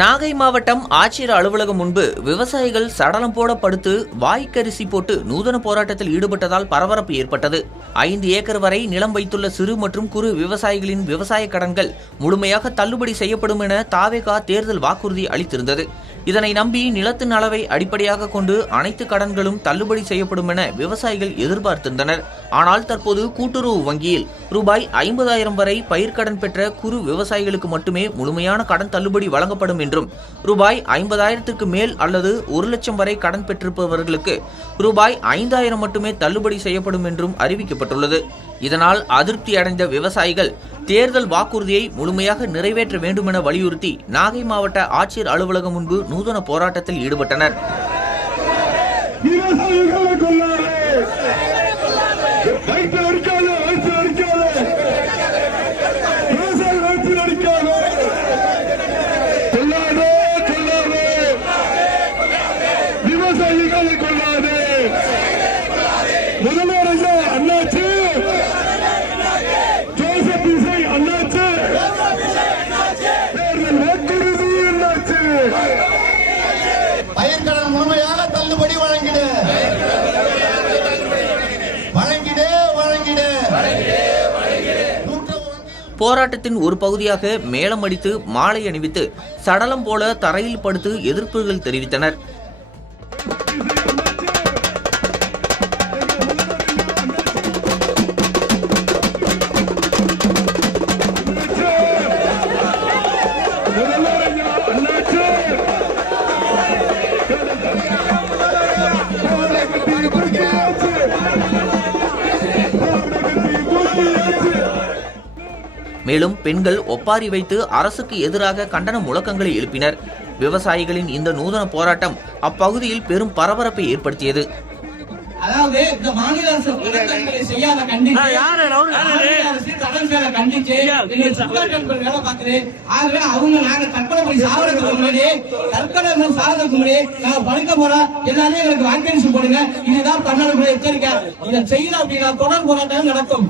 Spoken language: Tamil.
நாகை மாவட்டம் ஆட்சியர் அலுவலகம் முன்பு விவசாயிகள் சடலம் போட படுத்து வாய்க்கரிசி போட்டு நூதன போராட்டத்தில் ஈடுபட்டதால் பரபரப்பு ஏற்பட்டது. 5 ஏக்கர் வரை நிலம் வைத்துள்ள சிறு மற்றும் குறு விவசாயிகளின் விவசாய கடன்கள் முழுமையாக தள்ளுபடி செய்யப்படும் என தாவேகா தேர்தல் வாக்குறுதி அளித்திருந்தது. இதனை நம்பி நிலத்தின் அளவை அடிப்படையாக கொண்டு அனைத்து கடன்களும் தள்ளுபடி செய்யப்படும் என விவசாயிகள் எதிர்பார்த்திருந்தனர். ஆனால் தற்போது கூட்டுறவு வங்கியில் ரூபாய் 50,000 வரை பயிர்க்கடன் பெற்ற குறு விவசாயிகளுக்கு மட்டுமே முழுமையான கடன் தள்ளுபடி வழங்கப்படும் என்றும், ரூபாய் 50,000க்கு மேல் அல்லது 1 லட்சம் வரை கடன் பெற்றிருப்பவர்களுக்கு ரூபாய் 5,000 மட்டுமே தள்ளுபடி செய்யப்படும் என்றும் அறிவிக்கப்பட்டுள்ளது. இதனால் அதிருப்தி அடைந்த விவசாயிகள் தேர்தல் வாக்குறுதியை முழுமையாக நிறைவேற்ற வேண்டும் என வலியுறுத்தி நாகை மாவட்ட ஆட்சியர் அலுவலகம் முன்பு நூதன போராட்டத்தில் ஈடுபட்டனர். பயிர்க்கடன் முழுமையாக தள்ளுபடி வழங்கிடு. போராட்டத்தின் ஒரு பகுதியாக மேளம் அடித்து மாலை அணிவித்து சடலம் போல தரையில் படுத்து எதிர்ப்புகள் தெரிவித்தனர். மேலும் பெண்கள் ஒப்பாரி வைத்து அரசுக்கு எதிராக கண்டன முழக்கங்களை எழுப்பினர். விவசாயிகளின் இந்த நூதன போராட்டம் அப்பகுதியில் பெரும் பரபரப்பை ஏற்படுத்தியது. அதாவது இந்த மாநில அரசு செய்யாத கண்டிச்சு வேலை பார்க்குது. ஆகவே அவங்க நாங்க தற்கொலை போய் சாவறதுக்கு முன்னாடி நாங்க படுக்க போறோம், எல்லாரும் எங்களுக்கு வாக்கரிசி போடுங்க, இதுதான் பண்ணக்கூடிய எச்சரிக்கை. இதை செய்யல அப்படின்னா தொடர் போராட்டம் நடக்கும்.